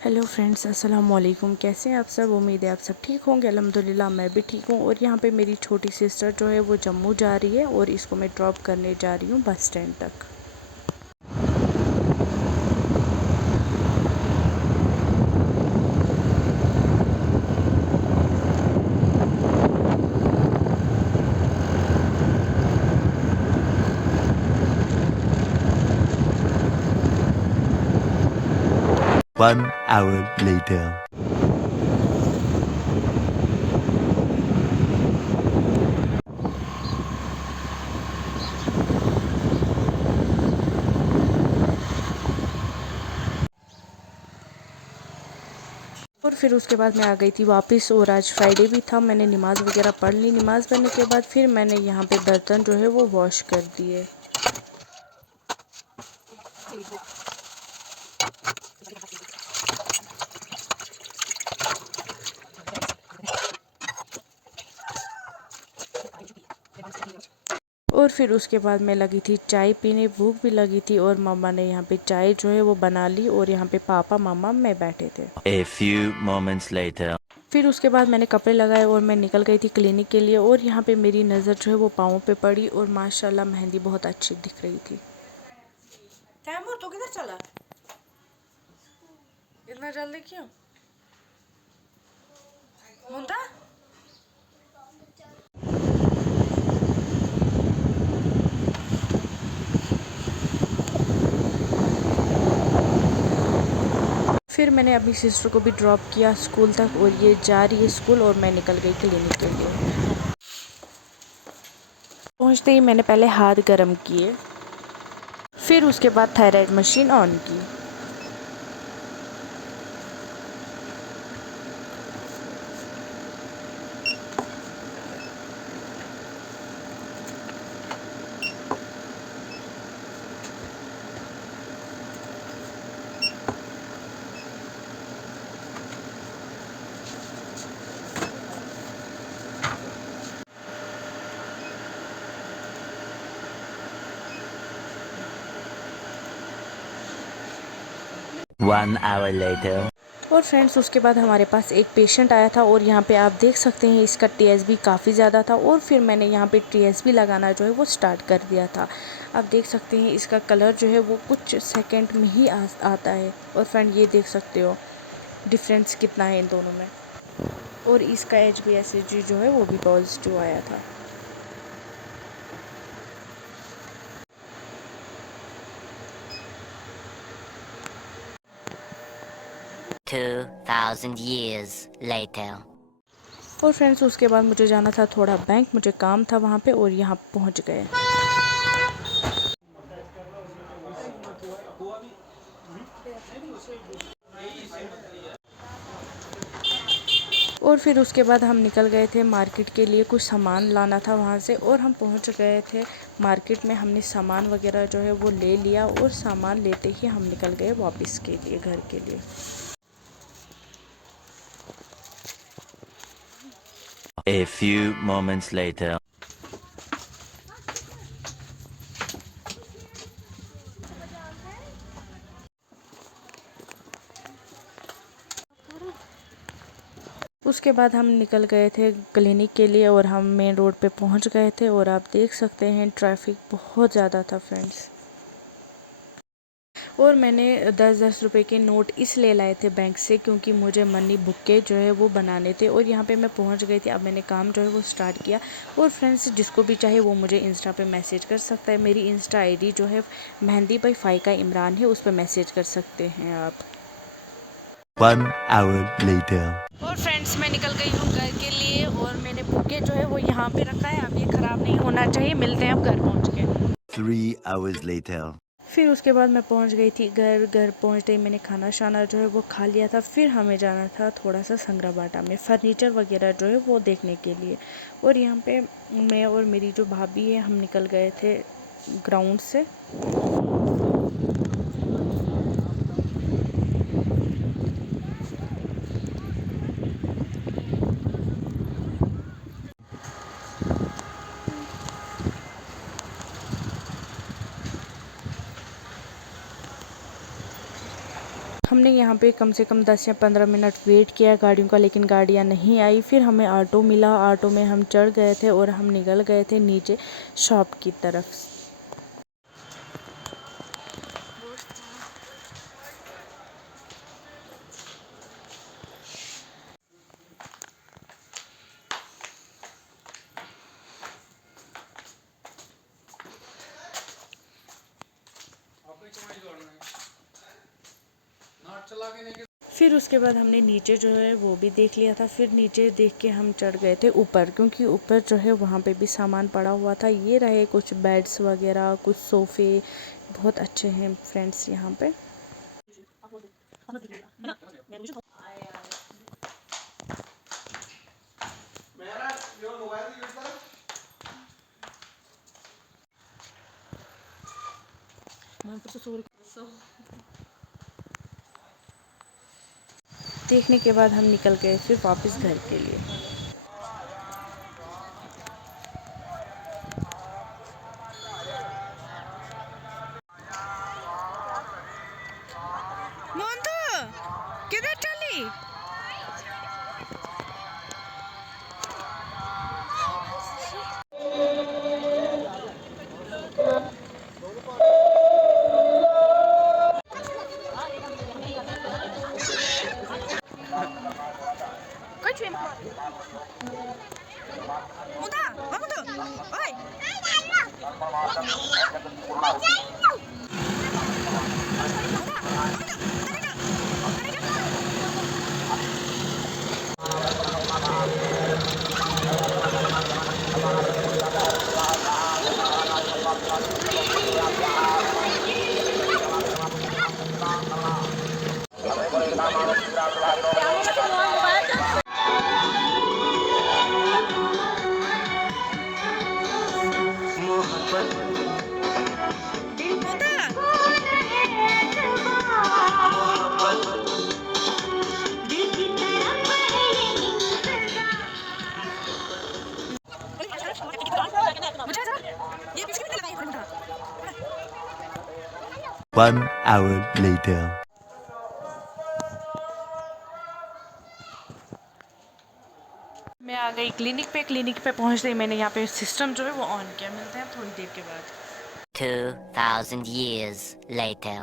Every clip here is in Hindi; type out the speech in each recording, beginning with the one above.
हेलो फ्रेंड्स, अस्सलाम वालेकुम। कैसे हैं आप सब? उम्मीद है आप सब ठीक होंगे। अल्हम्दुलिल्लाह मैं भी ठीक हूँ। और यहाँ पे मेरी छोटी सिस्टर जो है वो जम्मू जा रही है और इसको मैं ड्रॉप करने जा रही हूँ बस स्टैंड तक। 1 hour later. और फिर उसके बाद मैं आ गई थी वापस। और आज फ्राइडे भी था, मैंने नमाज़ वगैरह पढ़ ली। नमाज़ पढ़ने के बाद फिर मैंने यहाँ पे बर्तन जो है वो वॉश कर दिए। और फिर उसके बाद मैं लगी थी चाय पीने, भूख भी लगी थी। और मम्मा ने यहाँ पे चाय जो है वो बना ली और यहाँ पे पापा मम्मा मैं बैठे थे। A few moments later. फिर उसके बाद मैंने कपड़े लगाए और मैं निकल गई थी क्लिनिक के लिए। और यहाँ पे मेरी नज़र जो है वो पाँव पे पड़ी और माशाल्लाह मेहंदी बहुत अच्छी दिख रही थी। तैमूर तो किधर चला? इतना जल्दी क्यों? मुंता? फिर मैंने अपनी सिस्टर को भी ड्रॉप किया स्कूल तक और ये जा रही है स्कूल और मैं निकल गई क्लिनिक के लिए। पहुँचते ही मैंने पहले हाथ गर्म किए, फिर उसके बाद थायराइड मशीन ऑन की। One hour later. और फ्रेंड्स उसके बाद हमारे पास एक पेशेंट आया था और यहाँ पे आप देख सकते हैं इसका टीएसबी काफ़ी ज़्यादा था। और फिर मैंने यहाँ पे टीएसबी लगाना जो है वो स्टार्ट कर दिया था। आप देख सकते हैं इसका कलर जो है वो कुछ सेकंड में ही आता है। और फ्रेंड ये देख सकते हो डिफरेंस कितना है इन दोनों में। और इसका HbSG जो है वो भी पॉजिटिव आया था। 2,000 years later. और फ्रेंड्स उसके बाद मुझे जाना था थोड़ा बैंक, मुझे काम था वहाँ पे और यहाँ पहुँच गए। और फिर उसके बाद हम निकल गए थे मार्केट के लिए, कुछ सामान लाना था वहाँ से। और हम पहुँच गए थे मार्केट में, हमने सामान वगैरह जो है वो ले लिया और सामान लेते ही हम निकल गए वापस के लिए, घर के लिए। A few moments later. उसके बाद हम निकल गए थे क्लिनिक के लिए और हम मेन रोड पे पहुँच गए थे। और आप देख सकते हैं ट्रैफिक बहुत ज़्यादा था फ्रेंड्स। और मैंने 10-10 रुपए के नोट इसलिए लाए थे बैंक से क्योंकि मुझे मनी बुक्के जो है वो बनाने थे। और यहाँ पे मैं पहुँच गई थी, अब मैंने काम जो है वो स्टार्ट किया। और फ्रेंड्स जिसको भी चाहे वो मुझे इंस्टा पे मैसेज कर सकता है। मेरी इंस्टा आईडी जो है मेहंदी बाई फ़ाइका इमरान है, उस पर मैसेज कर सकते हैं आप। 1 hour later. और फ्रेंड्स मैं निकल गई हूँ घर के लिए और मैंने बुके जो है वो यहाँ पे रखा है। अब ये ख़राब नहीं होना चाहिए। मिलते हैं अब घर पहुँच के। 3 hours later. फिर उसके बाद मैं पहुंच गई थी घर। घर पहुंचते ही मैंने खाना शाना जो है वो खा लिया था। फिर हमें जाना था थोड़ा सा संग्राबाटा में फर्नीचर वगैरह जो है वो देखने के लिए। और यहाँ पे मैं और मेरी जो भाभी है हम निकल गए थे ग्राउंड से। हम हमने यहाँ पे कम से कम 10 या 15 मिनट वेट किया गाड़ियों का, लेकिन गाड़ियाँ नहीं आई। फिर हमें ऑटो मिला, ऑटो में हम चढ़ गए थे और हम निकल गए थे नीचे शॉप की तरफ। फिर उसके बाद हमने नीचे जो है वो भी देख लिया था। फिर नीचे देख के हम चढ़ गए थे ऊपर, क्योंकि ऊपर जो है वहाँ पे भी सामान पड़ा हुआ था। ये रहे कुछ बेड्स वगैरह, कुछ सोफ़े, बहुत अच्छे हैं फ्रेंड्स यहाँ पे। देखने के बाद हम निकल गए फिर वापस घर के लिए। मोंटू किधर चली? One hour later. मैं आ गई क्लिनिक पे। क्लिनिक पे पहुंचते ही मैंने यहाँ पे सिस्टम जो है वो ऑन किया। मिलते हैं थोड़ी देर के बाद। 2,000 years later.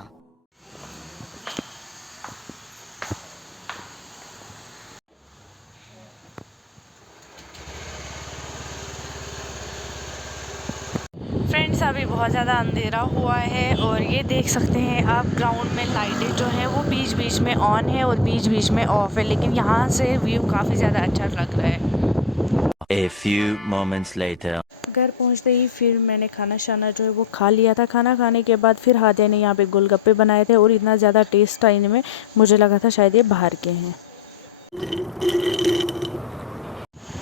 फ्रेंड्स अभी बहुत ज़्यादा अंधेरा हुआ है और ये देख सकते हैं आप ग्राउंड में लाइटें जो है वो बीच बीच में ऑन है और बीच बीच में ऑफ है, लेकिन यहाँ से व्यू काफ़ी ज़्यादा अच्छा लग रहा है। A few moments later. घर पहुँचते ही फिर मैंने खाना शाना जो है वो खा लिया था। खाना खाने के बाद फिर हादिया ने यहाँ पे गोलगप्पे बनाए थे और इतना ज़्यादा टेस्ट था इनमें, मुझे लगा था शायद ये बाहर के हैं।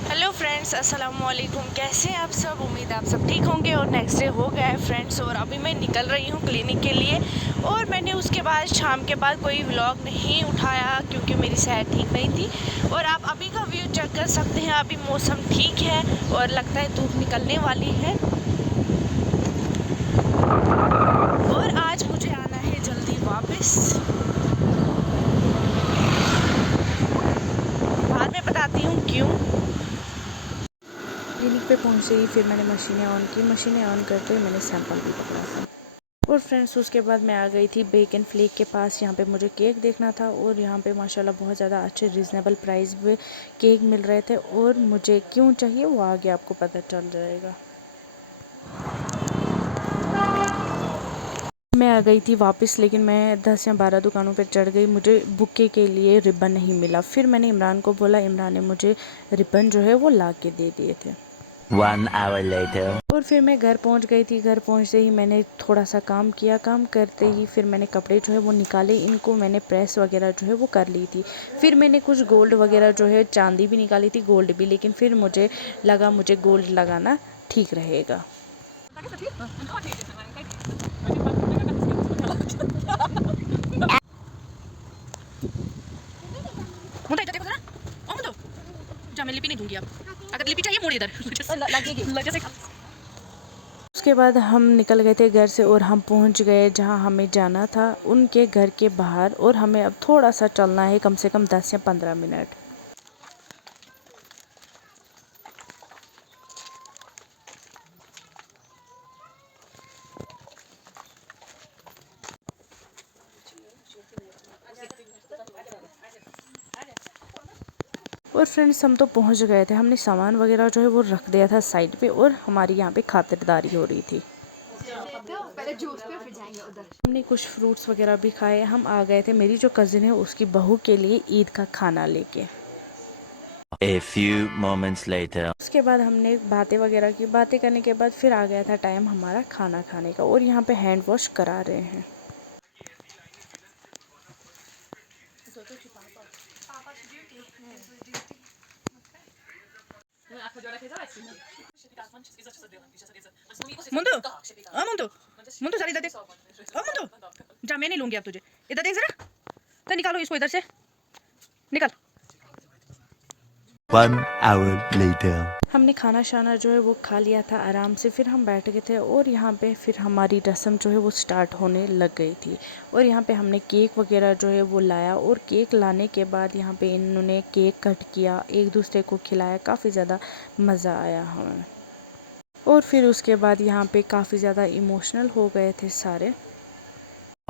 हेलो फ्रेंड्स, अस्सलाम वालेकुम। कैसे हैं आप सब? उम्मीद आप सब ठीक होंगे। और नेक्स्ट डे हो गया है फ्रेंड्स और अभी मैं निकल रही हूँ क्लिनिक के लिए। और मैंने उसके बाद शाम के बाद कोई व्लॉग नहीं उठाया क्योंकि मेरी सेहत ठीक नहीं थी। और आप अभी का व्यू चेक कर सकते हैं। अभी मौसम ठीक है और लगता है धूप निकलने वाली है। और आज मुझे आना है जल्दी वापस। बाद में बताती हूँ क्यों। क्लिनिक पे पहुँचते ही फिर मैंने मशीनें ऑन की। मशीनें ऑन करते हुए मैंने सैंपल भी पकड़ा था। और फ्रेंड्स उसके बाद मैं आ गई थी बेक एंड फ्लेक के पास। यहाँ पे मुझे केक देखना था और यहाँ पे माशाल्लाह बहुत ज़्यादा अच्छे रिजनेबल प्राइस पे केक मिल रहे थे। और मुझे क्यों चाहिए वो आगे आपको पता चल जाएगा। मैं आ गई थी वापस, लेकिन मैं 10 या 12 दुकानों पर चढ़ गई। मुझे बुके के लिए रिबन नहीं मिला। फिर मैंने इमरान को बोला, इमरान ने मुझे रिबन जो है वो ला के दे दिए थे। 1 hour later. और फिर मैं घर पहुंच गई थी। घर पहुंचते ही मैंने थोड़ा सा काम किया। काम करते ही फिर मैंने कपड़े जो है वो निकाले। इनको मैंने प्रेस वगैरह जो है वो कर ली थी। फिर मैंने कुछ गोल्ड वगैरह जो है चांदी भी निकाली थी, गोल्ड भी, लेकिन फिर मुझे लगा मुझे गोल्ड लगाना ठीक रहेगा। मैं लिपि नहीं दूंगी अब। अगर लिपि चाहिए मोड़ इधर। उसके बाद हम निकल गए थे घर से और हम पहुंच गए जहां हमें जाना था, उनके घर के बाहर। और हमें अब थोड़ा सा चलना है, कम से कम 10 या 15 मिनट। और फ्रेंड्स हम तो पहुंच गए थे, हमने सामान वगैरह जो है वो रख दिया था साइड पे और हमारी यहाँ पे खातिरदारी हो रही थी। हमने कुछ फ्रूट्स वगैरह भी खाए। हम आ गए थे मेरी जो कज़िन है उसकी बहू के लिए ईद का खाना लेके। A few moments later. उसके बाद हमने बातें वगैरह की। बातें करने के बाद फिर आ गया था टाइम हमारा खाना खाने का और यहाँ पे हैंड वॉश करा रहे हैं। मुंटू मुंटू मुंटू सर इधर देख। मुंटू जा, मैं नहीं लूंगी अब तुझे। इधर देख जरा, तो निकालो इसको इधर से, निकाल। 1 hour later. हमने खाना शाना जो है वो खा लिया था आराम से। फिर हम बैठ गए थे और यहाँ पे फिर हमारी रस्म जो है वो स्टार्ट होने लग गई थी। और यहाँ पे हमने केक वगैरह जो है वो लाया और केक लाने के बाद यहाँ पे इन्होंने केक कट किया, एक दूसरे को खिलाया। काफ़ी ज़्यादा मज़ा आया हमें। और फिर उसके बाद यहाँ पे काफ़ी ज़्यादा इमोशनल हो गए थे सारे।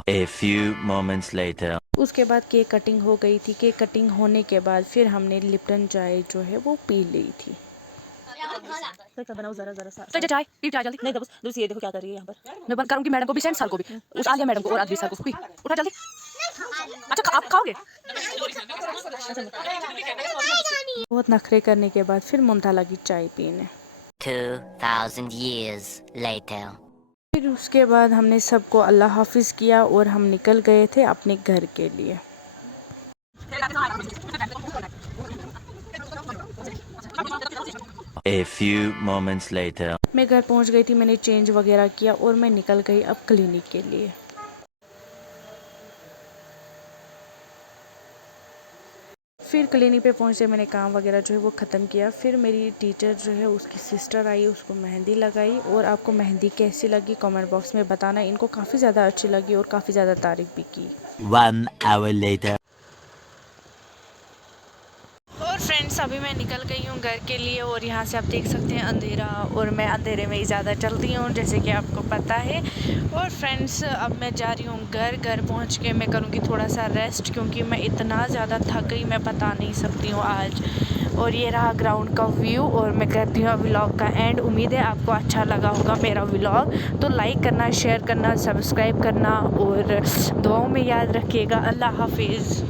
A few moments later. उसके बाद केक कटिंग हो गई थी। केक कटिंग होने के बाद फिर हमने लिप्टन चाय जो है वो पी ली थी। बनाओ जरा जरा सा। तो चाय पी, चाय जल्दी। नहीं दूसरी ये देखो क्या कर रही है यहाँ पर। मैं बंद करूंगी मैडम को भी, सेंड साल को भी, उस आलिया मैडम को और आदमी सर को भी। उठा जल्दी। अच्छा आप खाओगे? बहुत नखरे करने के बाद फिर ममता लगी चाय पीने। 2,000 years later. फिर उसके बाद हमने सबको अल्लाह हाफिज़ किया और हम निकल गए थे अपने घर के लिए। A few moments later. मैं घर पहुंच गई थी, मैंने चेंज वगैरह किया और मैं निकल गई अब क्लिनिक के लिए। फिर क्लिनिक पे पहुंचे, मैंने काम वगैरह जो है वो ख़त्म किया। फिर मेरी टीचर जो है उसकी सिस्टर आई, उसको मेहंदी लगाई। और आपको मेहंदी कैसी लगी कमेंट बॉक्स में बताना। इनको काफ़ी ज़्यादा अच्छी लगी और काफ़ी ज़्यादा तारीफ़ भी की। 1 hour later. और फ्रेंड्स अभी मैं निकल गई हूँ घर के लिए और यहाँ से आप देख सकते हैं अंधेरा, और मैं अंधेरे में ही ज़्यादा चलती हूँ जैसे कि आपको पता है। और फ्रेंड्स अब मैं जा रही हूँ घर पहुँच के मैं करूँगी थोड़ा सा रेस्ट, क्योंकि मैं इतना ज़्यादा थक गई मैं बता नहीं सकती हूँ आज। और ये रहा ग्राउंड का व्यू और मैं करती हूँ व्लॉग का एंड। उम्मीद है आपको अच्छा लगा होगा मेरा व्लॉग, तो लाइक करना, शेयर करना, सब्सक्राइब करना और दुआओं में याद रखिएगा। अल्लाह हाफिज़।